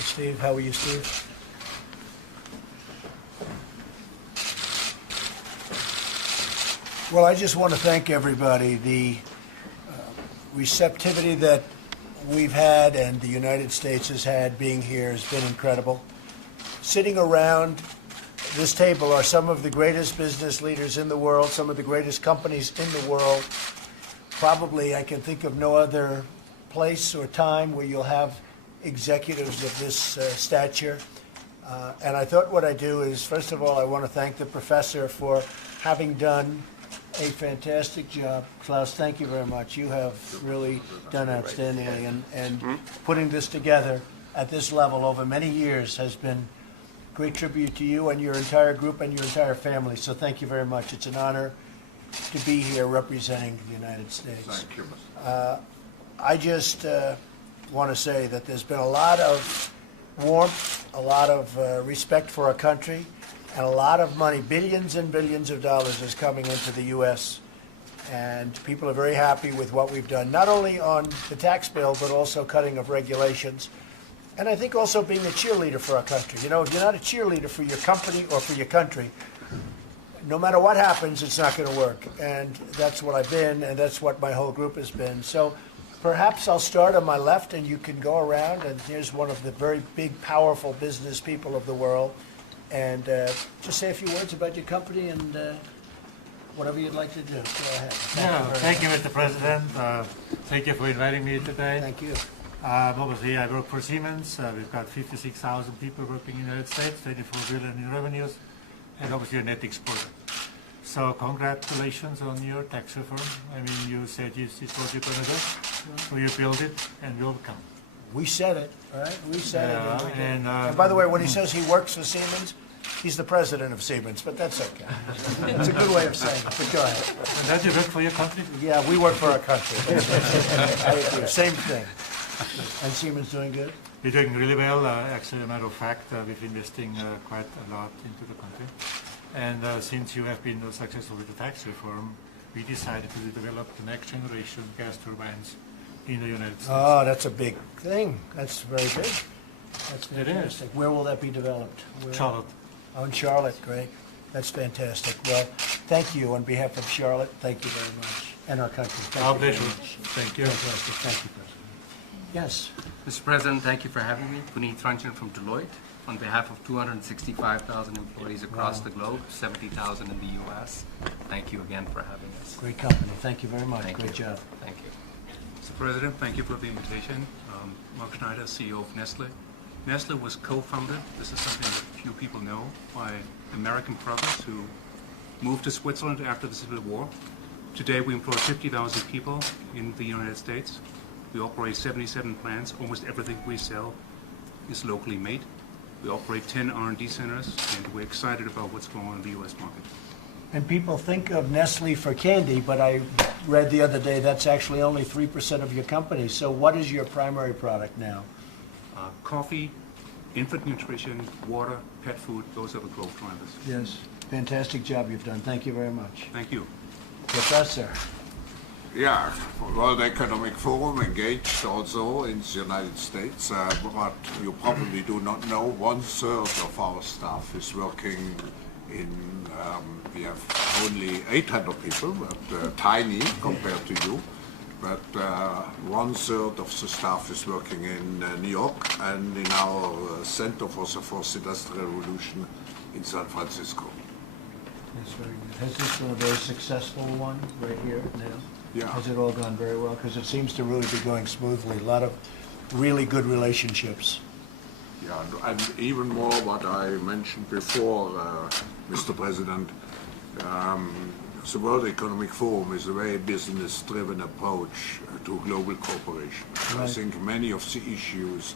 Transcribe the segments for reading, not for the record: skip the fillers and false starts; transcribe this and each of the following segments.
Steve. How are you, Steve? Well, I just want to thank everybody. The receptivity that we've had and the United States has had being here has been incredible. Sitting around this table are some of the greatest business leaders in the world, some of the greatest companies in the world. Probably I can think of no other place or time where you'll have executives of this stature. And I thought what I'd do is, first of all, I want to thank the professor for having done a fantastic job. Klaus, thank you very much. You have really done outstandingly. And putting this together at this level over many years has been a great tribute to you and your entire group and your entire family. So thank you very much. It's an honor to be here representing the United States. Thank you, Mr. I just want to say that there's been a lot of warmth, a lot of respect for our country, and a lot of money, billions and billions of dollars is coming into the U.S. And people are very happy with what we've done, not only on the tax bill, but also cutting of regulations. And I think also being a cheerleader for our country. You know, if you're not a cheerleader for your company or for your country, no matter what happens, it's not going to work. And that's what I've been, and that's what my whole group has been. So perhaps I'll start on my left, and you can go around. And here's one of the very big, powerful business people of the world. And just say a few words about your company and whatever you'd like to do. Go ahead. Thank you, Mr. President. Thank you for inviting me today. Thank you. Obviously, I work for Siemens. We've got 56,000 people working in the United States, 24 billion in revenues, and obviously a net exporter. So congratulations on your tax reform. I mean, you said it's what you're going to do, so you build it and you'll come. We said it, right? We said it. And by the way, when he says he works for Siemens, he's the president of Siemens, but that's okay. It's a good way of saying it, but go ahead. And don't you work for your country? Yeah, we work for our country. I agree. Same thing. And Siemens doing good? You're doing really well. Actually, a matter of fact, we're investing quite a lot into the country. And since you have been successful with the tax reform, we decided to develop the next generation gas turbines in the United States. Oh, that's a big thing. That's very big. That's It fantastic. is. Where will that be developed? Where? Charlotte. Oh, in Charlotte. Great. That's fantastic. Well, thank you on behalf of Charlotte. Thank you very much. And our country. Thank Our you very pleasure. much. Thank you. Fantastic. Thank you, President. Yes. Mr. President, thank you for having me. Puneet Ranjan from Deloitte. On behalf of 265,000 employees across the globe, 70,000 in the U.S., thank you again for having us. Great company. Thank you very much. Thank Great you. job. Thank you. Mr. President, thank you for the invitation. Mark Schneider, CEO of Nestle. Nestle was co-founded, this is something that few people know, by American brothers who moved to Switzerland after the Civil War. Today we employ 50,000 people in the United States. We operate 77 plants. Almost everything we sell is locally made. We operate 10 R&D centers, and we're excited about what's going on in the U.S. market. And people think of Nestle for candy, but I read the other day that's actually only 3% of your company. So what is your primary product now? Coffee, infant nutrition, water, pet food, those are the growth drivers. Yes. Fantastic job you've done. Thank you very much. Thank you. Professor. Yeah, World Economic Forum engaged also in the United States, but you probably do not know 1/3 of our staff is working in, we have only 800 people, but tiny compared to you. But 1/3 of the staff is working in New York and in our Center for the Fourth Industrial Revolution in San Francisco. That's very good. Has this been a very successful one right here now? Yeah. Has it all gone very well? Because it seems to really be going smoothly. A lot of really good relationships. Yeah, and even more what I mentioned before, Mr. President, the World Economic Forum is a very business-driven approach to global cooperation. Right. I think many of the issues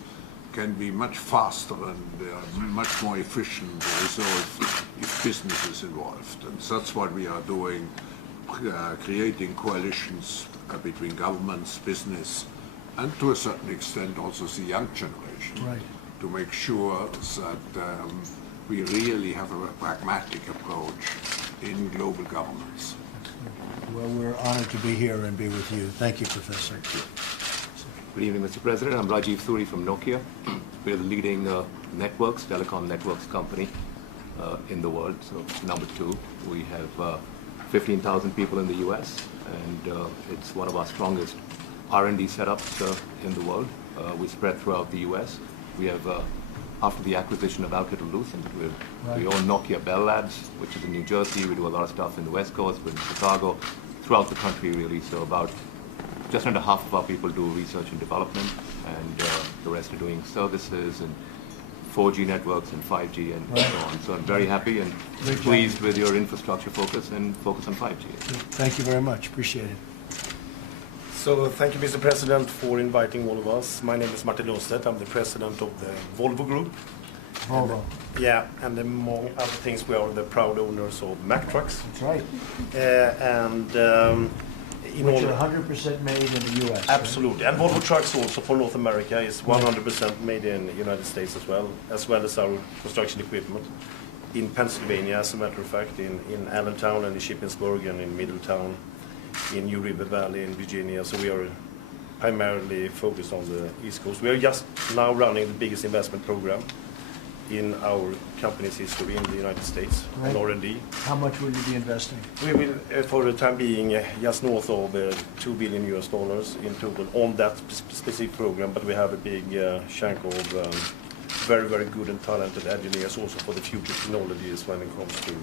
can be much faster and much more efficient resolved if business is involved. And that's what we are doing, creating coalitions between governments, business, and to a certain extent also the young generation, Right. to make sure that we really have a pragmatic approach in global governments. Well, we're honored to be here and be with you. Thank you, Professor. Good evening, Mr. President. I'm Rajiv Suri from Nokia. We're the leading telecom networks company in the world. So number 2, we have 15,000 people in the U.S. and it's one of our strongest R&D setups in the world. We spread throughout the U.S. We have, after the acquisition of Alcatel-Lucent, we own Nokia Bell Labs, which is in New Jersey. We do a lot of stuff in the West Coast, we're in Chicago, throughout the country really. So about just under half of our people do research and development, and the rest are doing services and 4G networks and 5G and so on. So I'm very happy and pleased with your infrastructure focus and focus on 5G. Thank you very much. Appreciate it. So thank you, Mr. President, for inviting all of us. My name is Martin Lundstedt. I'm the president of the Volvo Group. Volvo. Yeah, and among other things, we are the proud owners of Mack trucks. That's right. Which are 100% made in the U.S. Absolutely. And Volvo trucks also for North America is 100% made in the United States as well as our construction equipment. In Pennsylvania, as a matter of fact, in Allentown and in Shippensburg and in Middletown, in New River Valley in Virginia. So we are primarily focused on the East Coast. We are just now running the biggest investment program in our company's history in the United States, Right. on R&D. How much will you be investing? We will, for the time being, just north of $2 billion in total on that specific program, but we have a big chunk of very, very good and talented engineers also for the future technologies when it comes to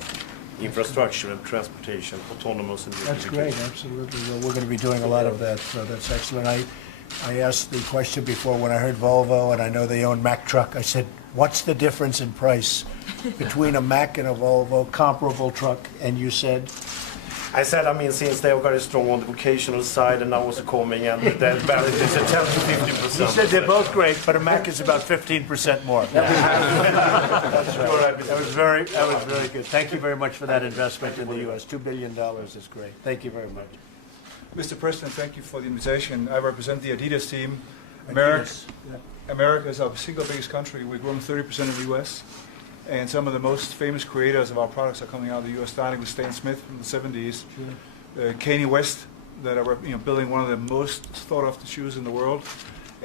infrastructure and transportation, autonomous and That's great, absolutely. Well, we're going to be doing a lot of that, so that's excellent. I asked the question before when I heard Volvo, and I know they own Mack truck. I said, what's the difference in price between a Mack and a Volvo comparable truck? And you said? I said, I mean, since they are very strong on the vocational side, and now also coming, and the balance is at 10 to 50%. You said they're both great, but a Mack is about 15% more. That's right. That was very good. Thank you very much for that investment in the U.S. $2 billion is great. Thank you very much. Mr. President, thank you for the invitation. I represent the Adidas team. Adidas, yeah. America is our single biggest country. We're growing 30% in the U.S. And some of the most famous creators of our products are coming out of the U.S., starting with Stan Smith from the 70s, Kanye West, that are building one of the most thought-after shoes in the world.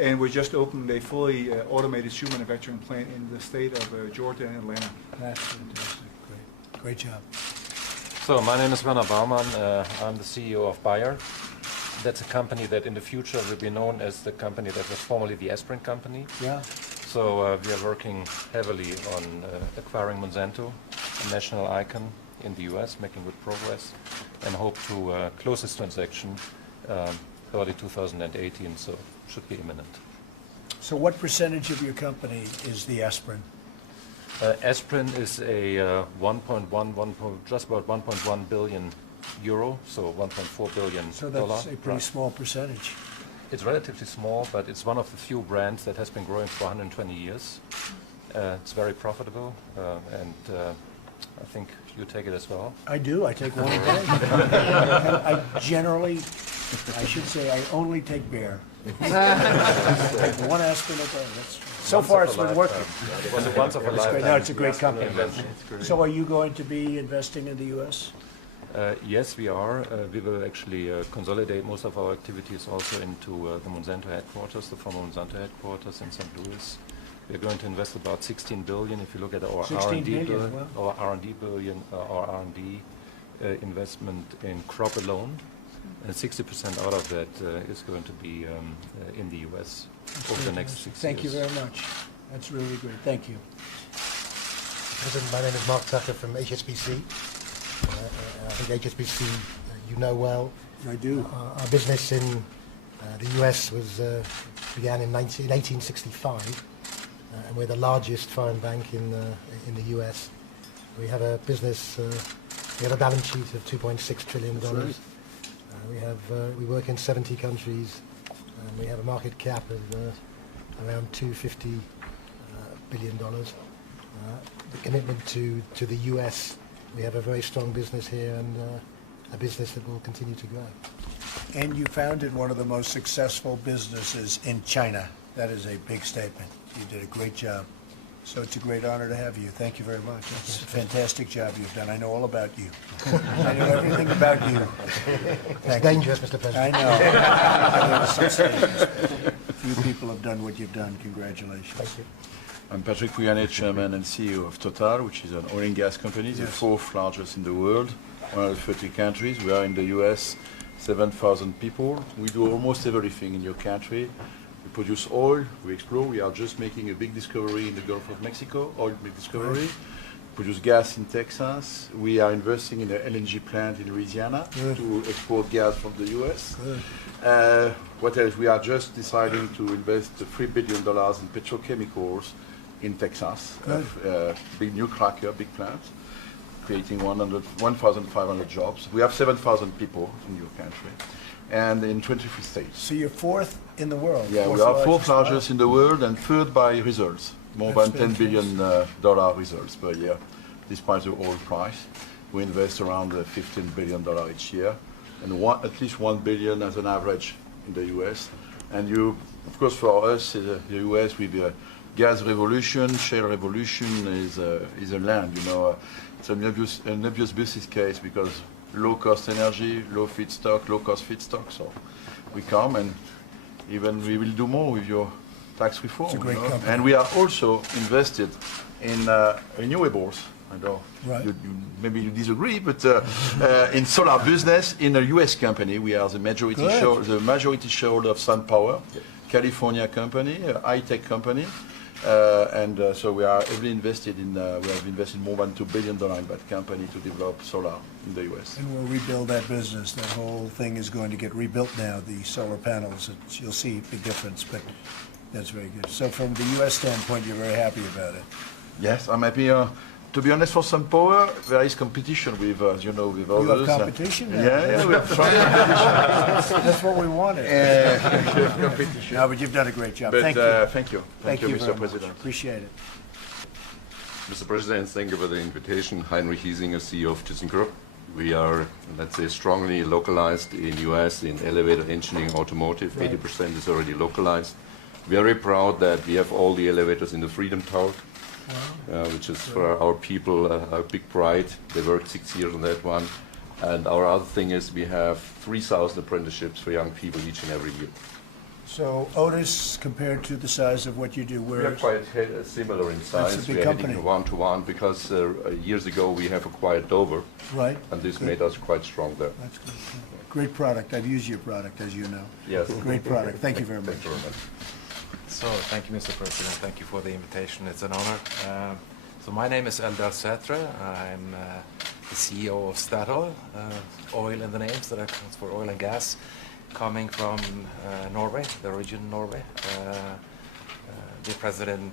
And we just opened a fully automated shoe manufacturing plant in the state of Georgia and Atlanta. That's fantastic. Great job. So my name is Werner Baumann. I'm the CEO of Bayer. That's a company that in the future will be known as the company that was formerly the Aspirin company. Yeah. So we are working heavily on acquiring Monsanto, a national icon in the US, making good progress, and hope to close this transaction early 2018, so should be imminent. So what percentage of your company is the aspirin? Aspirin is a just about 1.1 billion euro, so 1.4 billion. So that's a pretty small percentage. It's relatively small, but it's one of the few brands that has been growing for 120 years. It's very profitable, and I think you take it as well. I do. I take one a day. I generally, I should say, I only take Bayer. One aspirin a day. So far, it's been working. It was a once of a lifetime. No, it's a great company. Invention. So are you going to be investing in the U.S.? Yes, we are. We will actually consolidate most of our activities also into the Monsanto headquarters, the former Monsanto headquarters in St. Louis. We're going to invest about 16 billion. If you look at our R&D investment in crop alone, and 60% out of that is going to be in the U.S. over the next 6 years. Thank you very much. That's really great. Thank you. President, my name is Mark Tucker from HSBC. I think HSBC you know well. I do. Our business in the US began in 1865, and we're the largest foreign bank in the US. We have a business. We have a balance sheet of $2.6 trillion. Right. We work in 70 countries. We have a market cap of around $250 billion. The commitment to the US. We have a very strong business here and a business that will continue to grow. And you founded one of the most successful businesses in China. That is a big statement. You did a great job. So it's a great honor to have you. Thank you very much. It's a fantastic job you've done. I know all about you. I know everything about you. It's dangerous, Mr. President. I know. I know some stages. You people have done what you've done. Congratulations. Thank you. I'm Patrick Pouyanné, Chairman and CEO of Total, which is an oil and gas company, the fourth largest in the world, 130 countries. We are in the US, 7,000 people. We do almost everything in your country. We produce oil, we explore. We are just making a big discovery in the Gulf of Mexico, oil discovery. Right. Produce gas in Texas. We are investing in an LNG plant in Louisiana to export gas from the US. What else? We are just deciding to invest $3 billion in petrochemicals in Texas. Big new cracker, big plant, creating 1,500 jobs. We have 7,000 people in your country, and in 23 states. So you're fourth in the world. Yeah, we are fourth largest in the world and third by results. More than $10 billion results per year, despite the oil price. We invest around $15 billion each year, and at least $1 billion as an average in the US. And you, of course, for us, the US with the gas revolution, shale revolution is a land. You know, it's an obvious business case because low-cost energy, low-cost feedstock. So we come and even we will do more with your tax reform. It's a great company. And we are also invested in renewables. I know maybe you disagree, but in solar business, in a U.S. company, we are the majority shareholder of SunPower, California company, a high-tech company, so we are heavily invested in. We have invested more than $2 billion in that company to develop solar in the U.S. And we'll rebuild that business. That whole thing is going to get rebuilt now. The solar panels, you'll see a big difference, but. That's very good. So from the U.S. standpoint, you're very happy about it. Yes, I'm happy. To be honest, for SunPower, there is competition with, you know, with others. You have competition now? Yeah, we have strong competition. That's what we wanted. Competition. No, but you've done a great job. But, thank you. Thank you, Mr. very President. much. Appreciate it. Mr. President, thank you for the invitation. Heinrich Hiesinger, CEO of ThyssenKrupp. We are, let's say, strongly localized in U.S. in elevator engineering, automotive. 80% is already localized. Very proud that we have all the elevators in the Freedom Tower, which is for our people a big pride. They worked 6 years on that one. And our other thing is we have 3,000 apprenticeships for young people each and every year. So Otis, compared to the size of what you do, we are quite similar in size. We are heading one-to-one because years ago we have acquired Dover. Right. And this made us quite strong there. That's good. Great product. I've used your product, as you know. Yes. Great product. Thank you very much. Thank you very much. So, thank you, Mr. President. Thank you for the invitation. It's an honor. So, my name is Eldar Sætre. I'm the CEO of Statoil, oil in the name, so that counts for oil and gas, coming from Norway, the region Norway. The president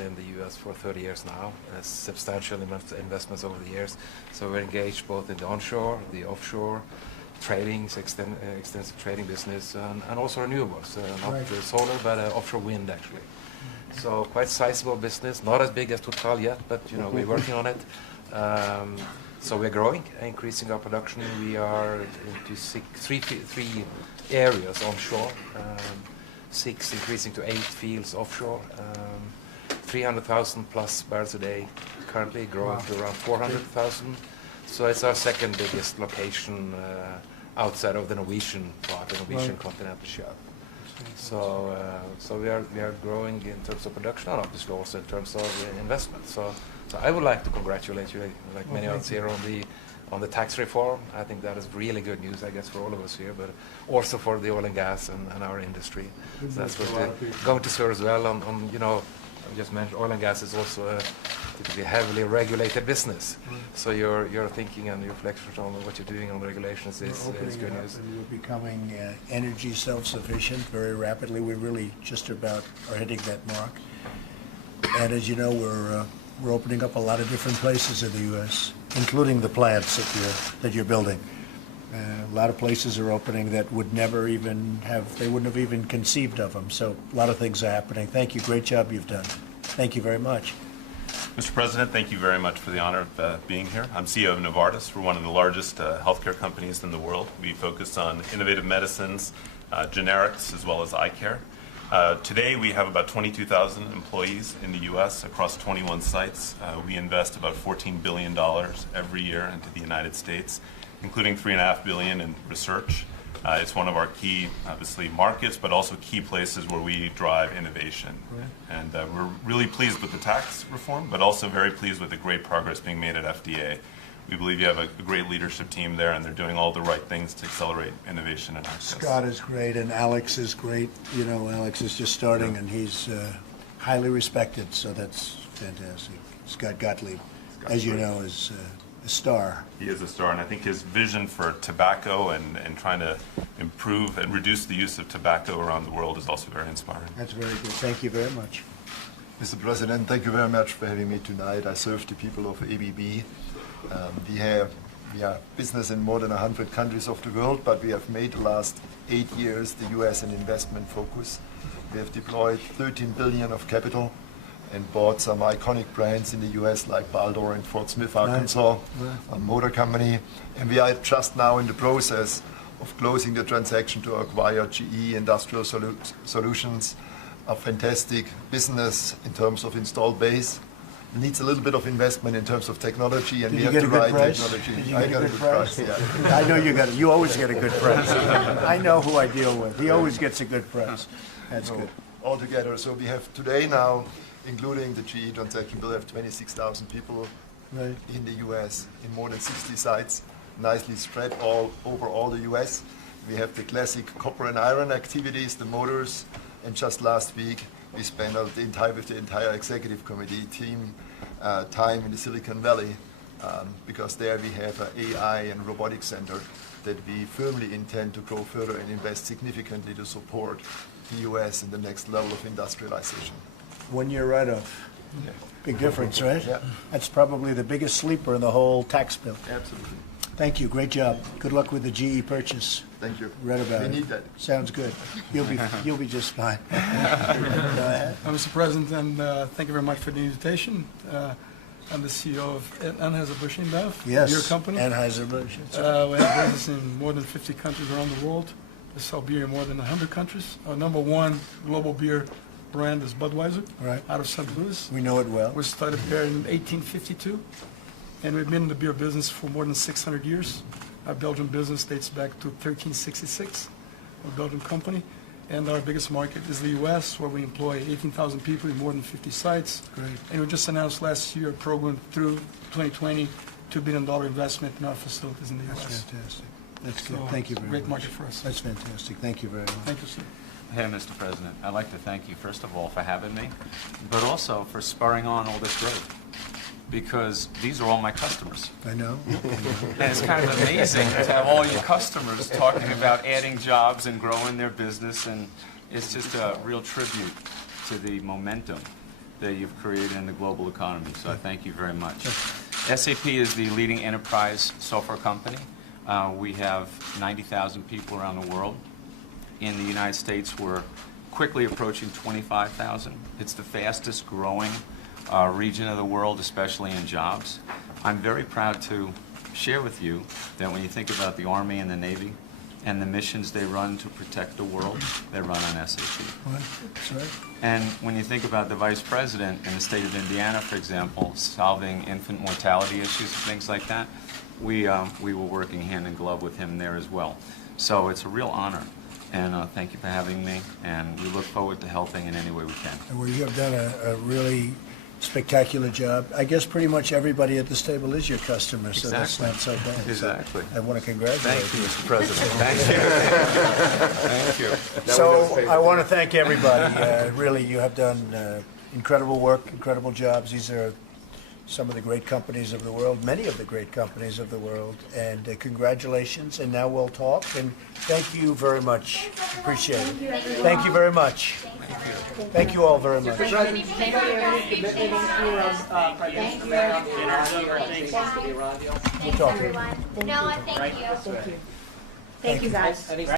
in the U.S. for 30 years now, substantial investments over the years. So, we're engaged both in the onshore, the offshore, trading, extensive trading business, and also renewables, not solar, but offshore wind actually. So quite sizable business, not as big as Total yet, but you know we're working on it. So we're growing, increasing our production. We are into three areas onshore, 6 increasing to 8 fields offshore, 300,000 plus barrels a day, currently growing to around 400,000. So it's our second biggest location outside of the Norwegian part, the Norwegian continental shelf. So we are growing in terms of production and obviously also in terms of investment. So I would like to congratulate you, like many others here, on the tax reform. I think that is really good news, I guess, for all of us here, but also for the oil and gas and our industry. So that's what we're going to serve as well on you know, I just mentioned oil and gas is also a typically heavily regulated business. So your thinking and your reflections on what you're doing on regulations is good news. And we're becoming energy self-sufficient very rapidly. We really just about are hitting that mark. And as you know, we're opening up a lot of different places in the U.S., including the plants that you're building. A lot of places are opening that would never even they wouldn't have even conceived of them. So a lot of things are happening. Thank you. Great job you've done. Thank you very much. Mr. President, thank you very much for the honor of being here. I'm CEO of Novartis. We're one of the largest healthcare companies in the world. We focus on innovative medicines, generics, as well as eye care. Today, we have about 22,000 employees in the U.S. across 21 sites. We invest about $14 billion every year into the United States, including $3.5 billion in research. It's one of our key, obviously, markets, but also key places where we drive innovation. Right. And we're really pleased with the tax reform, but also very pleased with the great progress being made at FDA. We believe you have a great leadership team there, and they're doing all the right things to accelerate innovation and access. Scott is great, and Alex is great. You know, Alex is just starting, and he's highly respected, so that's fantastic. Scott Gottlieb, as you know, is a star. He is a star, and I think his vision for tobacco and trying to improve and reduce the use of tobacco around the world is also very inspiring. That's very good. Thank you very much. Mr. President, thank you very much for having me tonight. I serve the people of ABB. We are business in more than 100 countries of the world, but we have made the last 8 years the U.S. an investment focus. We have deployed 13 billion of capital and bought some iconic brands in the U.S. like Baldor in Fort Smith, Arkansas, a motor company. And we are just now in the process of closing the transaction to acquire GE Industrial Solutions, a fantastic business in terms of installed base. Needs a little bit of investment in terms of technology, and Did we you have get the a right good price? technology. Did you I get got a good price? Yeah. I know you got it. You always get a good price. I know who I deal with. He always gets a good price. That's So, good. all together, so we have today now, including the GE transaction, we'll have 26,000 people Right. in the U.S. in more than 60 sites, nicely spread all over all the U.S. We have the classic copper and iron activities, the motors, and just last week we spent with the entire executive committee team time in the Silicon Valley because there we have an AI and robotics center that we firmly intend to grow further and invest significantly to support the U.S. in the next level of industrialization. 1 year write-off. Yeah. Big difference, right? Yeah. That's probably the biggest sleeper in the whole tax bill. Absolutely. Thank you. Great job. Good luck with the GE purchase. Thank you. Read about We it. need that. Sounds good. You'll be just fine. Go ahead. Mr. President, and thank you very much for the invitation. I'm the CEO of Anheuser-Busch InBev, Yes. beer company. Anheuser-Busch. We have business in more than 50 countries around the world. We sell beer in more than 100 countries. Our number one global beer brand is Budweiser, Right. out of St. Louis. We know it well. We started there in 1852, and we've been in the beer business for more than 600 years. Our Belgian business dates back to 1366, a Belgian company. And our biggest market is the U.S., where we employ 18,000 people in more than 50 sites. Great. And we just announced last year a program through 2020, $2 billion investment in our facilities in the U.S. That's fantastic. That's good. So, Thank you very much. great market for us. That's fantastic. Thank you very much. Thank you, sir. Hey, Mr. President, I'd like to thank you, first of all, for having me, but also for spurring on all this growth, because these are all my customers. I know. And it's kind of amazing to have all your customers talking about adding jobs and growing their business, and it's just a real tribute to the momentum that you've created in the global economy, so I thank you very much. SAP is the leading enterprise software company. We have 90,000 people around the world. In the United States, we're quickly approaching 25,000. It's the fastest growing region of the world, especially in jobs. I'm very proud to share with you that when you think about the Army and the Navy and the missions they run to protect the world, they run on SAP. That's right. And when you think about the Vice President in the state of Indiana, for example, solving infant mortality issues and things like that, we were working hand in glove with him there as well. So it's a real honor. And thank you for having me, and we look forward to helping in any way we can. Well, you have done a really spectacular job. I guess pretty much everybody at this table is your customer, so that's not so bad. Exactly. I want to congratulate Thank you, you. Mr. President. Thank you. Thank you. So I want to thank everybody. Really, you have done incredible work, incredible jobs. These are some of the great companies of the world, many of the great companies of the world, and congratulations. And now we'll talk, and thank you very much. Appreciate it. Thank you very much. Thank you all very much. Thank you, everyone. No, thank you. Thank you, guys.